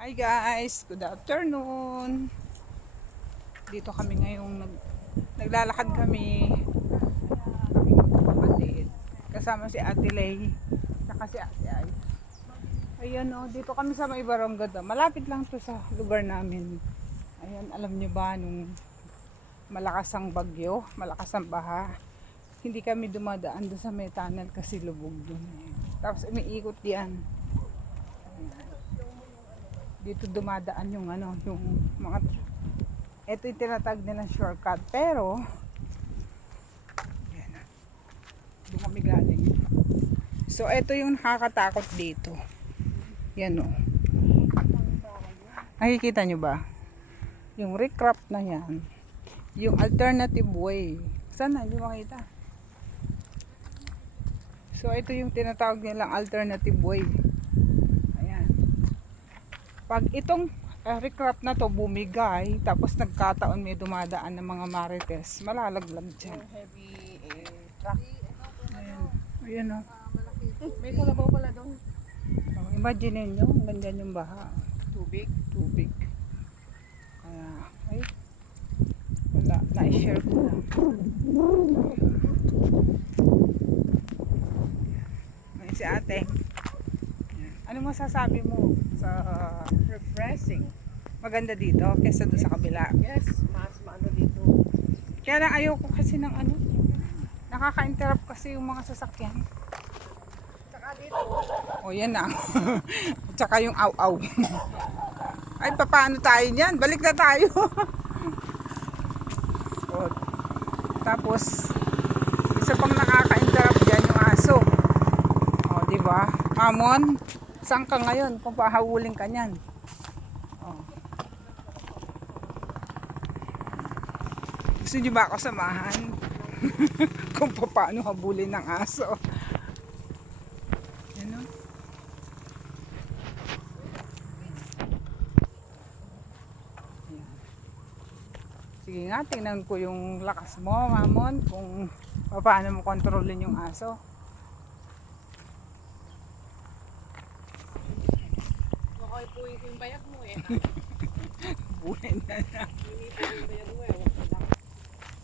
Hi guys, good afternoon. Dito kami ngayong naglalakad kami. Kami magkakapatid. Kasama si Ate Lay, saka si Ate Ay. Ayan o, dito kami sa may Barangay. Malapit lang to sa lugar namin. Ayan, alam nyo ba nung malakas ang bagyo, malakas ang baha, hindi kami dumadaan doon sa may tunnel kasi lubog doon. Tapos umiikot diyan. Dito dumadaan yung yung mga, ito yung tinatag nilang shortcut, pero yan, doon kami galing. So ito yung nakakatakot dito. Yan o, nakikita nyo ba yung recrap na yan, yung alternative way. Sana hindi makita. So ito yung tinatawag nilang alternative way. Pag itong recrap na to bumigay, tapos nagkataon may dumadaan ng mga marites, malalaglag dyan. Heavy truck. Ayan. Ayan o. May kalabaw pala doon. Imagine nyo, ganyan yung baha. Tubig. Tubig. Kaya, ay, wala, na-share ko lang. May si ate. Ano masasabi mo sa Refreshing. maganda dito kaysa doon sa kabila? Yes, mas maano dito. Kaya lang ayoko kasi ng nakaka-interrupt kasi yung mga sasakyan. Saka dito. O yan na. Tsaka yung aw-aw. Ay, paano tayo niyan? Balik na tayo. O, tapos, isa pang nakaka-interrupt dyan yung aso. O, diba? Mamon, saan ka ngayon kung pahawulin ka niyan? O. Gusto niyo ba ako samahan? Kung paano habulin ng aso. Ano? Sige nga, tingnan ko yung lakas mo, Mamon, kung paano mo kontrolin yung aso. Makoy-puwi ko yung bayag mo eh. Buhay na na. Hinipin yung bayag mo eh. Wag lang.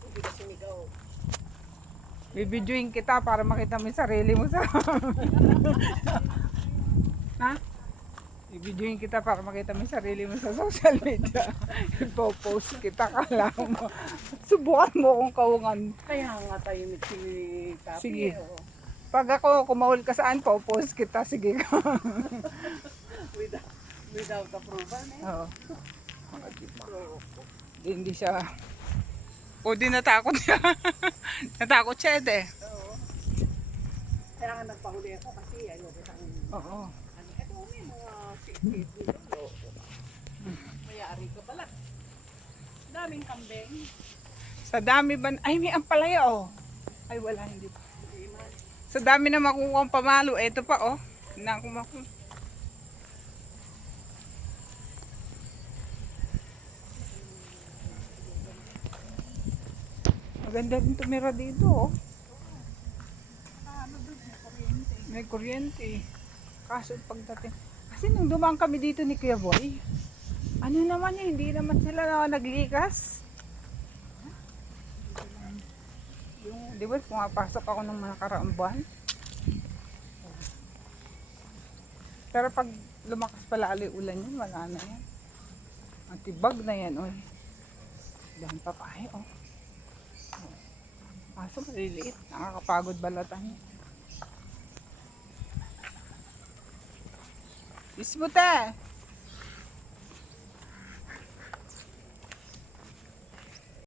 Hindi ka sumigaw. Bibidyoin kita para makita mo yung sarili mo sa... Ha? Bibidyoin kita para makita mo yung sarili mo sa social media. Ipopost kita, kala mo. Subukan mo kung kaungan. Kaya nga tayo si Papi. Sige. Oh. Pag ako kumahul ka saan, popost kita. Sige ka. Without approval eh. Oo. Hindi siya... O di natakot siya. Natakot siya eh. Oo. Kaya nga nagpahuli ako kasi ayoko sa Oo. ito may mga sit-sit dito. Mayari ka pala. Daming kambing. Sa dami ba... Ay, may ampalaya oh. Ay, wala, hindi pa. Hindi man. Sa dami na makukuha ang pamalo. Ito pa oh. Nakumaku. Maganda rin tumira dito oh. May kuryente. Kaso pagdating. Kasi nung dumaan kami dito ni Kuya Boy, ano naman yun, hindi naman sila naglikas. Yung, di ba, pumapasok ako ng mga nakaraang buwan. Pero pag lumakas pala ulan yun, wala na yan. Matibag na yan, oy. Dahil papahe, oh. Kaso maliliit, nakakapagod balatan. Isbute!